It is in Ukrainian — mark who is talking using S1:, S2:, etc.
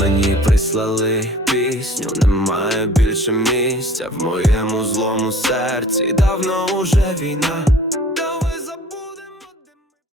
S1: Мені прислали пісню, немає більше місця в моєму злому серці. Давно уже війна.